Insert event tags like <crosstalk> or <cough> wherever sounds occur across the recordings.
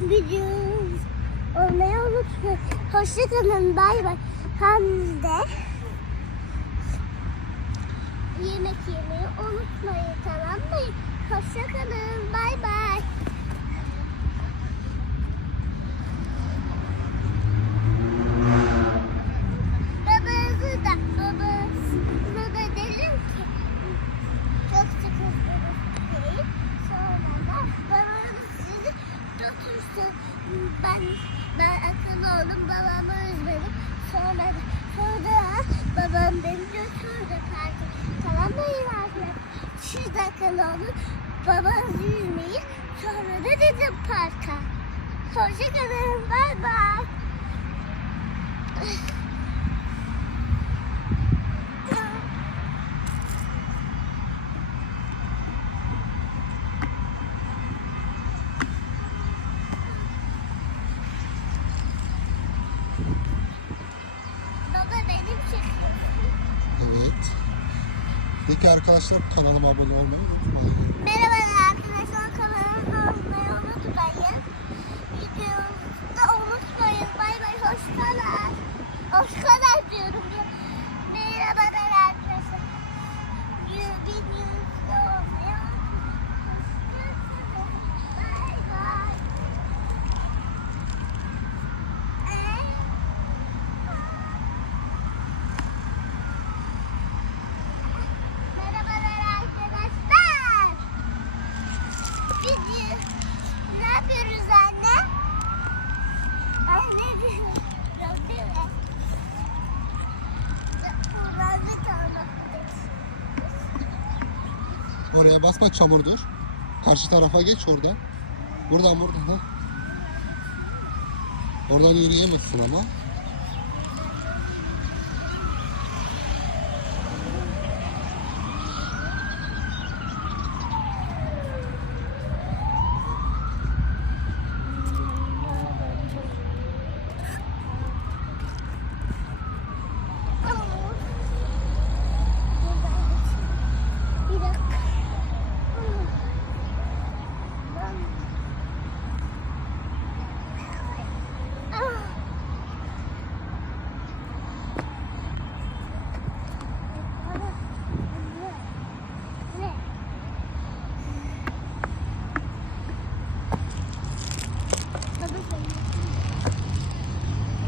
videomuz olmayı unutmayın. Hoşçakalın. Bay bay. Hamide yemek yemeyi unutmayın. Tamam mı? Hoşçakalın. Bay bay. Tamam beni götürdük artık. Tamam mı İlhan? Siz de kanalın babanız yüzmeyi sonra da dedim parka. Hoşçakalın. Bay bay. ki arkadaşlar kanalıma abone olmayı unutmayın. Merhaba Oraya basma çamurdur. Karşı tarafa geç oradan. Buradan buradan. Oradan yürüyemezsin ama.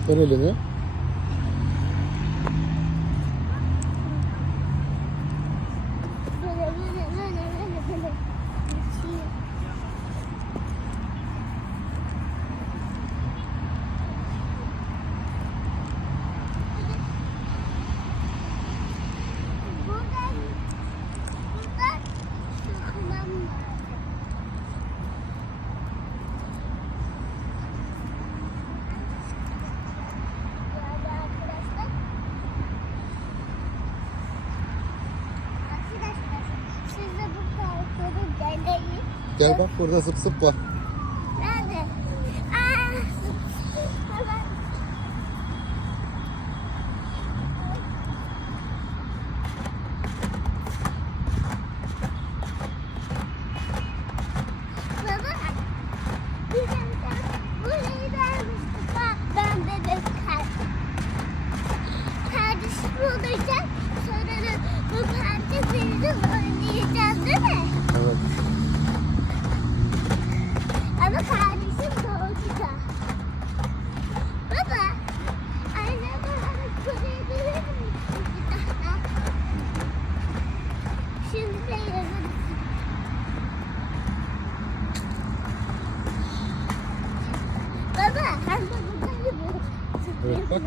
தெரியலைங்க. Gel bak burada zıp zıp var.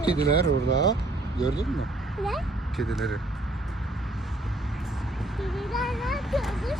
kediler orada. Gördün mü? Ne? Kedileri. Kediler ne yapıyormuş?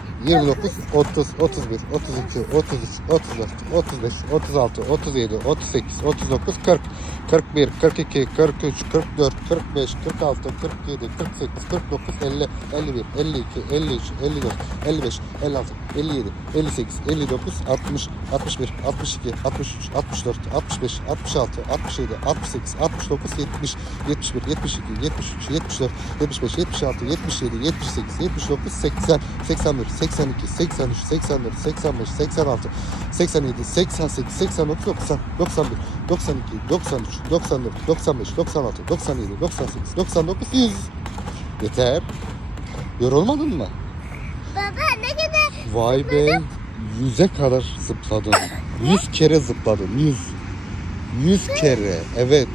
29, 30, 31, 32, 33, 34, 35, 36, 37, 38, 39, 40, 41, 42, 43, 44, 45, 46, 47, 48, 49, 50, 51, 52, 53, 54, 55, 56, 57, 58, 59, 60, 61, 62, 63, 64, 65, 66, 67, 68, 69, 70, 71, 72, 73, 74, 75, 76, 77, 78, 79, 80, 81, 82, 83, 84, 85, 86, 87, 88, 89, 90, 91, 92, 93, 94, 95, 96, 97, 98, 99, 100. Yeter. Yorulmadın mı? Vay be. Yüze kadar zıpladın. Yüz kere zıpladın. Yüz. Yüz kere. Evet.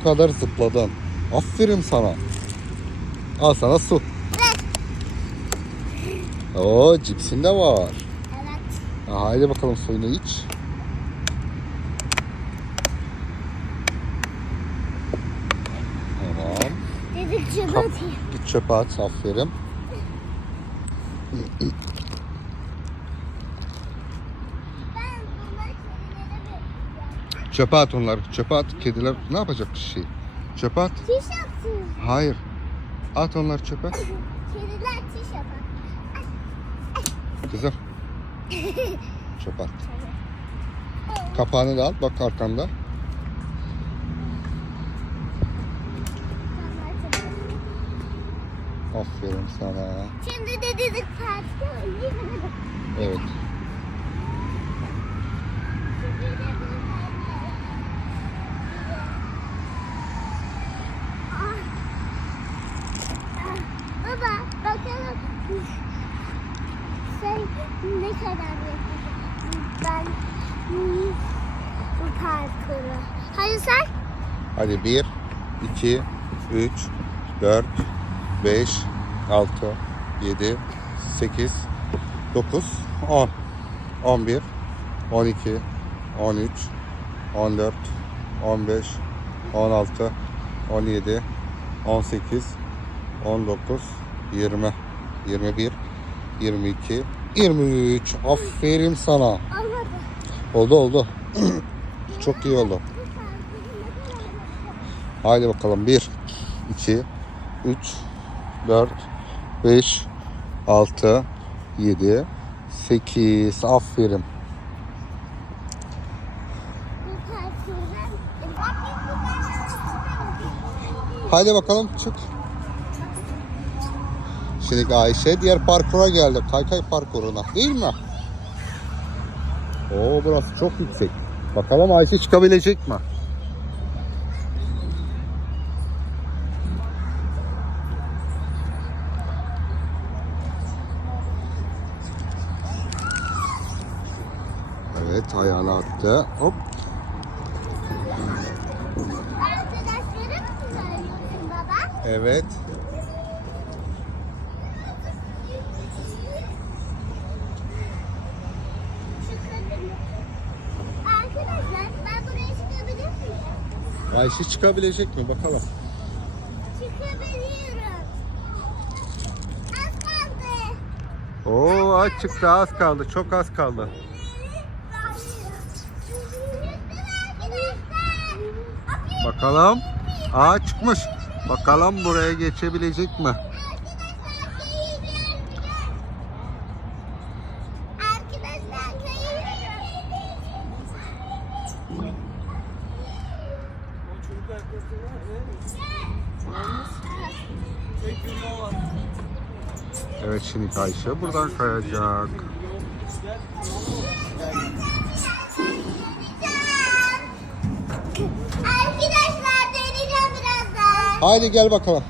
Bu kadar zıpladın. Aferin sana. Al sana su. Oo cipsin de var. Evet. Ha, Haydi bakalım suyunu iç. Tamam. Dedikçe Kap- batıyor. Git çöpe at. Aferin. Çöpe at onları. Çöpe at. Kediler ne yapacak bir şey? Çöpe at. Çiş yapsın. Hayır. At onları çöpe. Kediler çiş yapar. Kızım. <laughs> Çöpe at. Kapağını da al. Bak arkanda. Aferin sana. Şimdi de dedik. Evet. Baba bakalım şey ne kadar yapacağım ben parkuru. Hadi sen Hadi 1, 2, 3, 4, 5, 6, 7, 8, 9, 10, 11, 12, 13, 14, 15, 16, 17, 18, 19, 20, 21, 22, 23. Aferin sana. olmadı. Oldu oldu. <clears throat> Çok iyi oldu. Haydi bakalım. 1, 2, 3, 4, 5, 6, 7, 8. Aferin. Haydi bakalım çık. Şimdi Ayşe diğer parkura geldi. Kaykay parkuruna değil mi? Oo burası çok yüksek. Bakalım Ayşe çıkabilecek mi? Evet ayağını attı. Hop. Evet. Ayşe çıkabilecek mi bakalım. Çıkabiliyorum. Az kaldı. Oo az çıktı az kaldı çok az kaldı. Bakalım. Aa çıkmış. Bakalım buraya geçebilecek mi? Şimdi Ayşe buradan kayacak. Arkadaşlar deneyeceğim birazdan. Haydi gel bakalım.